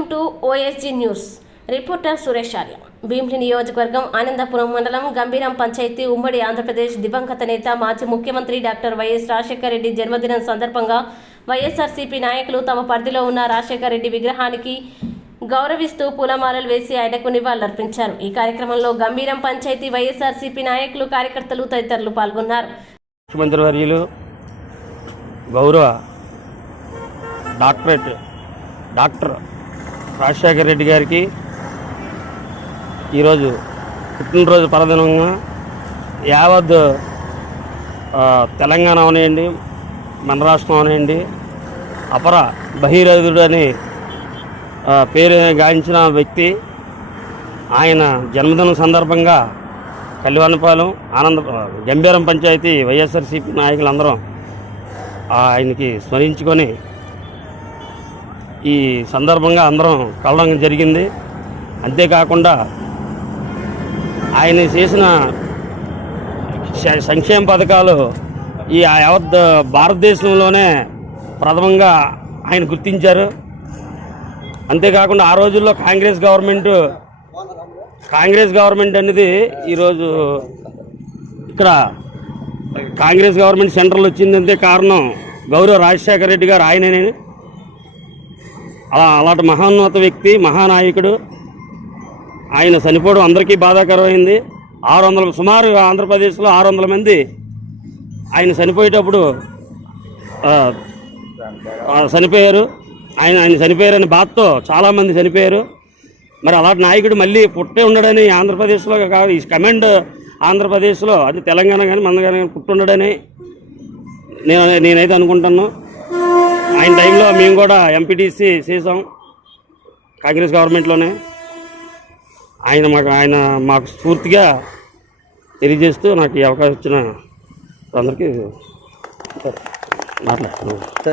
Welcome to OSG news. Reporter Suresh Arya. Bheemili నియోజకవర్గం ఆనందపురం మండలం గంభీరం పంచాయతీ ఉమ్మడి ఆంధ్రప్రదేశ్ దివంగత నేత మాజీ ముఖ్యమంత్రి డాక్టర్ వైఎస్ రాజశేఖర రెడ్డి జన్మదినం సందర్భంగా వైఎస్ఆర్సీపీ నాయకులు తమ పరిధిలో ఉన్న రాజశేఖర రెడ్డి విగ్రహానికి గౌరవిస్తూ పూలమాలలు వేసి ఆయనకు నివాళులర్పించారు. ఈ కార్యక్రమంలో గంభీరం పంచాయతీ వైఎస్ఆర్సీపీ నాయకులు, కార్యకర్తలు తదితరులు పాల్గొన్నారు. ముఖ్యమంత్రి వర్యులు గౌరవ డాక్టర్ రాజశేఖర రెడ్డి గారికి ఈరోజు పుట్టినరోజు పర్వదినంగా యావత్ తెలంగాణ అవనివ్వండి, మన రాష్ట్రం అవనివ్వండి, అపర భగీరథుడు అని పేరు గాంచిన వ్యక్తి. ఆయన జన్మదినం సందర్భంగా కల్లివన్నపాలెం గంభీరం పంచాయతీ వైఎస్ఆర్సీపీ నాయకులందరం ఆయనకి స్మరించుకొని ఈ సందర్భంగా అందరం కలవడం జరిగింది. అంతేకాకుండా ఆయన చేసిన సంక్షేమ పథకాలు ఈ యావత్ భారతదేశంలోనే ప్రథమంగా ఆయన గుర్తించారు. అంతేకాకుండా ఆ రోజుల్లో కాంగ్రెస్ గవర్నమెంట్ అనేది ఈరోజు ఇక్కడ కాంగ్రెస్ గవర్నమెంట్ సెంట్రల్ వచ్చిందంటే కారణం గౌరవ రాజశేఖర రెడ్డి గారు. ఆయననే అలాంటి మహోన్నత వ్యక్తి, మహానాయకుడు. ఆయన చనిపోవడం అందరికీ బాధాకరమైంది. 600 సుమారు ఆంధ్రప్రదేశ్లో 600 మంది ఆయన చనిపోయేటప్పుడు చనిపోయారు. ఆయన చనిపోయారని బాధతో చాలామంది చనిపోయారు. మరి అలాంటి నాయకుడు మళ్ళీ పుట్టే ఉండడని ఆంధ్రప్రదేశ్లో కాదు, ఈ కమెండ్ ఆంధ్రప్రదేశ్లో, అది తెలంగాణ కానీ మన కానీ పుట్టుండడని నేనైతే అనుకుంటాను. ఆయన టైంలో మేము కూడా ఎంపీటీసీ చేసాం కాంగ్రెస్ గవర్నమెంట్లోనే. ఆయన మాకు స్ఫూర్తిగా తెలియజేస్తూ నాకు ఈ అవకాశం ఇచ్చిన అందరికీ మాట్లాడుతున్నాను.